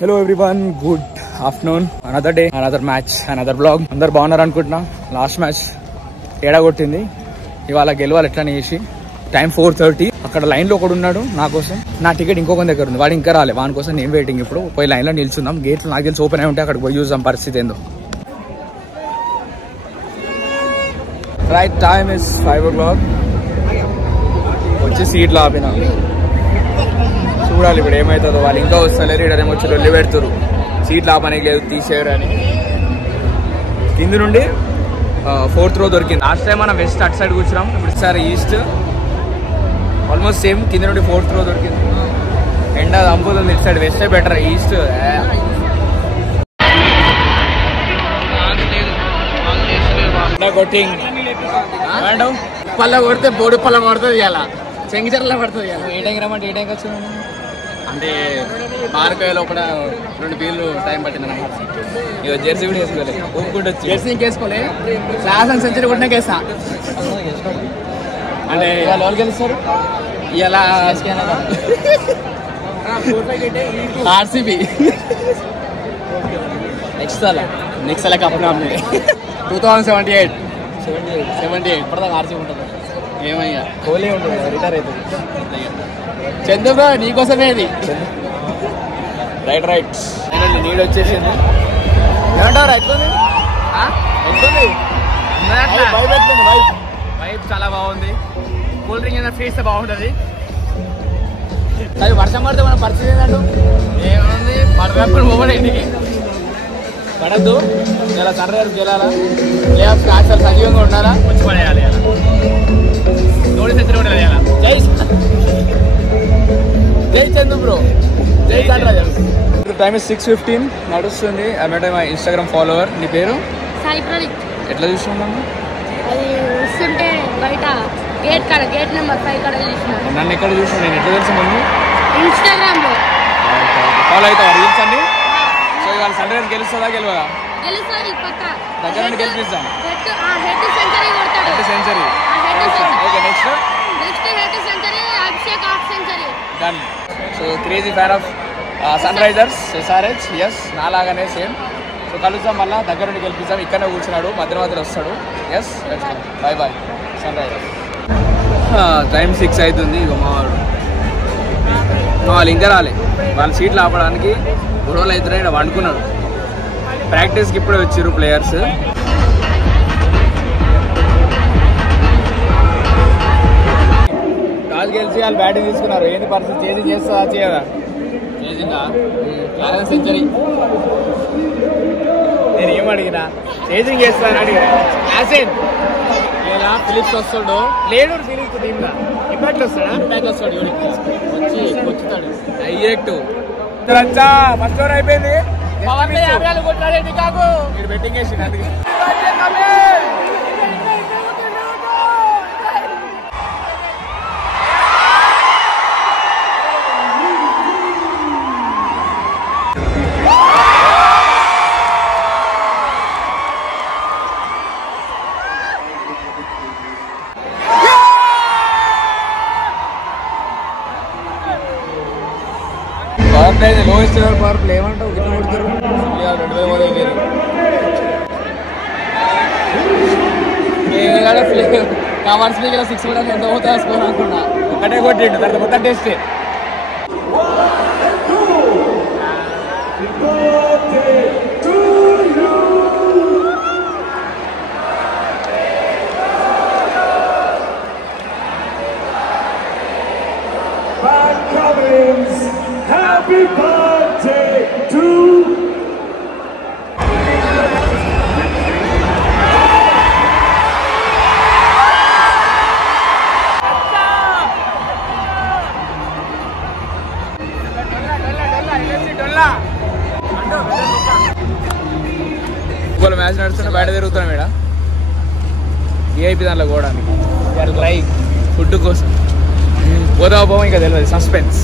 Hello everyone, good afternoon. Another day, another match, another blog. అందరు బాగున్నారు అనుకుంటున్నా. Last match ఏడా కొట్టింది, ఇవాళ గెలవాలి ఎట్లా చేసి. టైం 4:30. అక్కడ లైన్ లో ఒకడు ఉన్నాడు నా కోసం. నా టికెట్ ఇంకొక దగ్గర ఉంది, వాడు ఇంకా రాలే. వాని కోసం నేను వెయిటింగ్. ఇప్పుడు పోయి లైన్ లో నిల్చుందాం. గేట్లు నాకు తెలిసి ఓపెన్ అయి ఉంటే అక్కడికి పోయి చూద్దాం పరిస్థితి ఏందో. Right time is 5 o'clock. వచ్చి సీట్లు ఆపిన. చూడాలి ఇప్పుడు ఏమవుతుందో. వాళ్ళు ఇంకా వస్తలేరు. ఇక్కడ వచ్చి రొల్లి పెడుతురు, సీట్లు ఆపనికి లేదు, తీసేయరు అని. కింది నుండి 4th row దొరికింది. లాస్ట్ టైం మనం వెస్ట్ అటు సైడ్ కూర్చున్నాం, ఇప్పుడు సార్ ఈస్ట్. Almost same. కింది నుండి 4th row దొరికింది. ఎండ చంపుతుంది ఇటు సైడ్. వెస్టే బెటర్, ఈస్ట్ కొట్టింగ్ పల్ల కొడితే బోడి పల్ల పడుతుంది. ఇలా చెంగిచర్ల పడుతుంది. ఏ టైంకి రమ్మంటే ఏ టైంకి వచ్చినా అంటే మారకాయలో కూడా 2 బీర్లు టైం పట్టింది అన్నమాట. ఇక జెర్సీ కూడా వేసుకోలేదు, ఊపుకుంటూ వచ్చి జెర్సీ ఇంకేసుకోలే. క్లాస్ అండ్ సెంచరీ కొట్టినాక వేస్తా. అంటే ఇవాళ ఎవరు గెలుస్తారు? ఇలా ఆర్సీబీ. నెక్స్ట్ అలా కప్ 2078 ఇప్పటిదాకా ఆర్సీబీ ఉంటుంది. ఏమయ్యా కోహ్లీ ఉంటుంది, రిటైర్ అవుతుంది. చందు బ్రో నీకోసమే ఇది. రైట్ నీడ్ వచ్చేసింది. ఏమంటారు? ఎట్లుంది వైబ్ చాలా బాగుంది. కూల్ డ్రింక్ ఏదైనా ఫ్రీస్తే బాగుంటుంది. అది వర్షం పడితే మన పరిస్థితి ఏంటంటూ ఏముంది? పడేటప్పుడు పోవాలి ఇంటికి. పడద్దు. ఇలా సర్రైజ్ గెలాలా, ప్లేఆఫ్ అసలు సజీవంగా ఉండాలా, వచ్చి పడేయాలి. అలా తోడి సెంచరీ కూడా వేయాలా. జై చందు బ్రో, జై సన్రైజర్. టైమ్ 6:15 నడుస్తుంది. I my Instagram follower. నీ పేరు? సాయి ప్రదీప్. ఎట్లా చూస్తున్నాను? అది వస్తుంటే బయట గేట్ నెంబర్ 5 కాడ చూసినా. నన్ను ఎక్కడ చూసినా? నేను ఎట్లా తెలుసు? ముందు ఇన్స్టాగ్రామ్ లో ఫాలో అవుతావా రీల్స్ అన్ని? సో ఇవాళ సన్రైజర్ గెలుస్తుందా గెలవదా? గెలుస్తాది పక్క. దగ్గర నుండి గెలిపిస్తాను. హెడ్ సెంచరీ కొడతాడు. Head century. Okay, next Head century, Abhishek half century. Done. So crazy fan of Sunrisers SRH. Yes, నాలాగానే సేమ్. సో కలుద్దాం, మళ్ళీ దగ్గర నుండి గెలిపిస్తాం. ఇక్కడనే కూర్చున్నాడు, మధ్య వస్తాడు. Yes, bye bye Sunrisers. Time 6 అవుతుంది. ఇక వాళ్ళు ఇంకా రాలే. వాళ్ళ సీట్లు ఆపడానికి గొడవలు అవుతున్నాయి. ఇక్కడ వండుకున్నాడు. ప్రాక్టీస్కి ఇప్పుడే వచ్చారు ప్లేయర్స్. టాస్ గెలిచి వాళ్ళు బ్యాటింగ్ తీసుకున్నారు. ఏంది పరిస్థితి? చేసింగ్ చేస్తుందా చేయదా? చేసిందా? సెంచరీ. నేను ఏం అడిగినా చేసింగ్ చేస్తాను అడిగినా. ఇలా ఫిలిప్స్ వస్తాడు, లేడు ఫిలిప్స్ టీంలో. ఇంపాక్ట్ వస్తాడా? ఇంపాక్ట్ వస్తాడు, వచ్చుతాడు డైరెక్ట్. ఫస్ట్ ఓవర్ అయిపోయింది. మీరు బెట్టింగ్ వేసి అందుకే లోయెస్ట్ లెవెల్ పవర్ ప్లే ఏమంటావు? గిట్ల కొడతారు 2,000 కవర్స్ 6 కూడా ఎంత అవుతా స్కోర్ అనుకున్నా. ఒకటే కొట్టిండు, తర్వాత మొత్తం టెస్టే. Happy birthday to మ్యాచ్ నడుస్తున్నా. బయట తిరుగుతున్నాం ఇక్కడ విఐపి దాంట్లో పోవడానికి. లైక్ ఫుడ్ కోసం పోదాం. ఇంకా తెలియదు, సస్పెన్స్.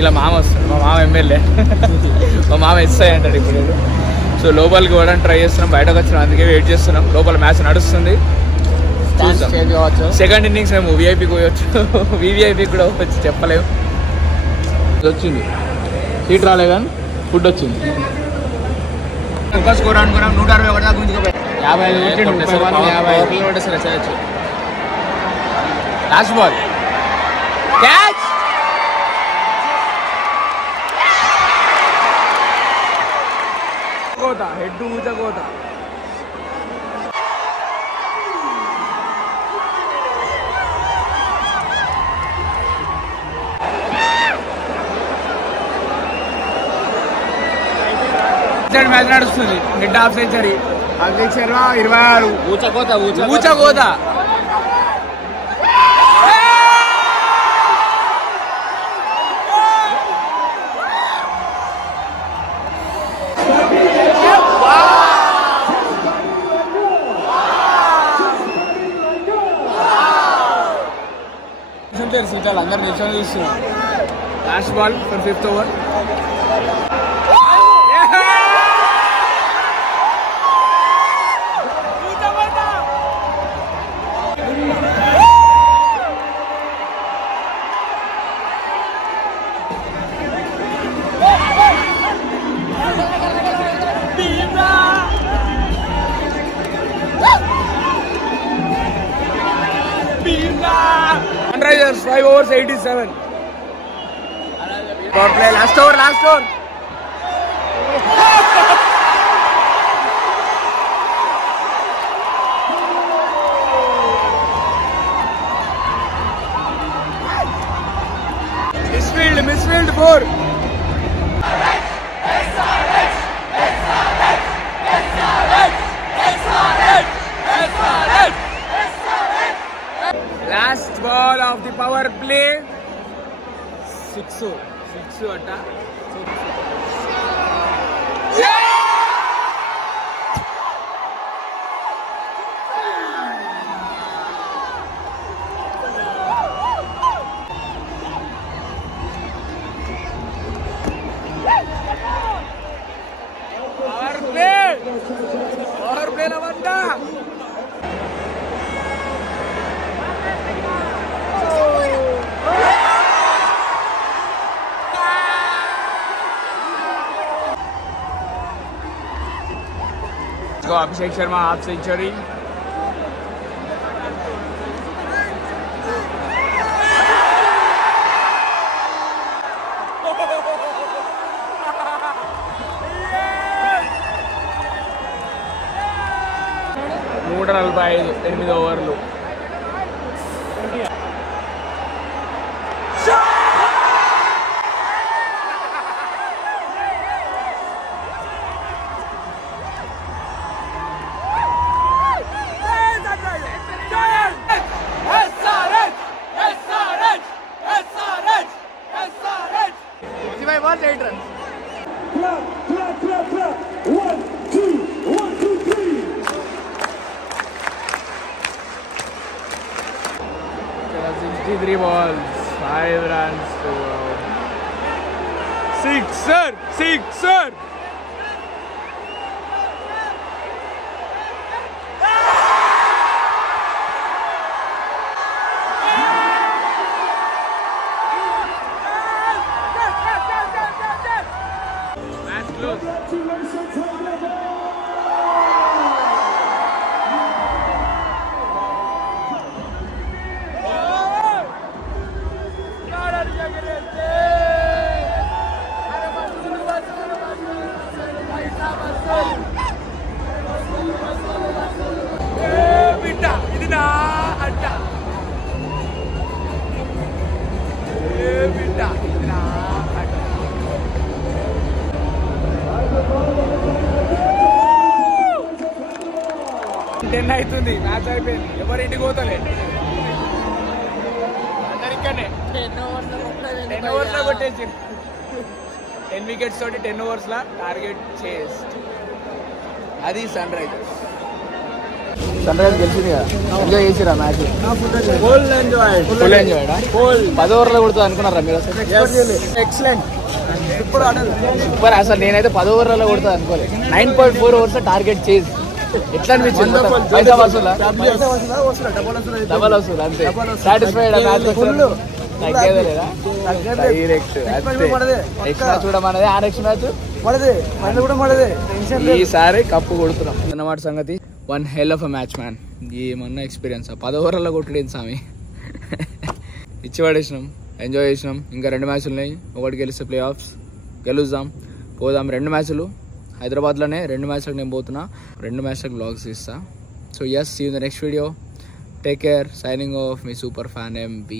ఇలా మామ వస్తాడు, మా మామ ఎమ్మెల్యే, మా మామ ఎస్ఐ అంటాడు ఇప్పుడు. సో లోపలికి పోవడానికి ట్రై చేస్తున్నాం. బయటకు వచ్చినాం, అందుకే వెయిట్ చేస్తున్నాం. లోపల మ్యాచ్ నడుస్తుంది. సెకండ్ ఇన్నింగ్స్ మేము విఐపీకి పోయొచ్చు, వివిఐపీ కూడా వచ్చి చెప్పలేము. వచ్చింది సీట్ రాలే కానీ ఫుడ్ వచ్చింది. ఒక స్కోర్ అనుకున్నాం 161 దాకా గుంజుకుపోయి 50 కొట్టేస్తారు. Last ball catch. కోత హెడ్ ఊచ కోత. మ్యాచ్ నడుస్తుంది. Head half century. Abhishek Sharma 26. ఊచకోత. సీతాలు అందరు నిల్చొని చూస్తున్నారు. Last ball for 5th over. Sunrisers 5 overs 87. Power play. Last over. Misfield 4. Last ball of the power play. 6 అట్ట. పవర్ ప్లే లవంతా. Abhishek Sharma half century. Yes! 145 8 ఓవర్లు. Clap. 1, 2, 3. 63 balls, 5 runs to out. Sixer. అవుతుంది. Match అయిపోయింది. ఎవరు ఇంటికి పోతలే. అందరికనే 10 overs లో కొట్టేసి 10 wickets తోటి 10 ఓవర్స్ లా టార్గెట్ చేసి అది సన్ రైజర్స్ గెలిచింది కదా. ఎంజాయ్ చేసిరా మ్యాచ్? Full enjoy. 10 ఓవర్లో కొడుతుంది అనుకున్నారా మీరు? ఎక్సలెంట్. సూపర్. అసలు నేనైతే 10 ఓవర్లలో కొడుతుంది అనుకోలేదు. 9.4 ఓవర్స్ టార్గెట్ చేసి ఎట్లా అనిపించింది? డబల్ వస్తుంది అంతే. సాటిస్ఫైడ్ తగ్గేదే లేదా డైరెక్ట్ నెక్స్ట్ మ్యాచ్ కూడా మనదే ఆ నెక్స్ట్ మ్యాచ్ ఈసారి కప్పు కొడుతున్నాం అన్నమాట సంగతి. One hell of a match man. ఏమన్నా ఎక్స్పీరియన్స్ 10 ఓవర్లలో కొట్టలేదు స్వామి. ఇచ్చి పడేసినాం, ఎంజాయ్ చేసినాం. ఇంకా 2 మ్యాచ్లు ఉన్నాయి. ఒకటి గెలిస్తే ప్లే ఆఫ్స్ గెలుద్దాం, పోదాం. 2 మ్యాచ్లు హైదరాబాద్లోనే, 2 మ్యాచ్లకు నేను పోతున్నా. 2 మ్యాచ్లకు బ్లాగ్స్ ఇస్తా. So yes, see you in the next video. Take care. Signing off. Me super fan MB.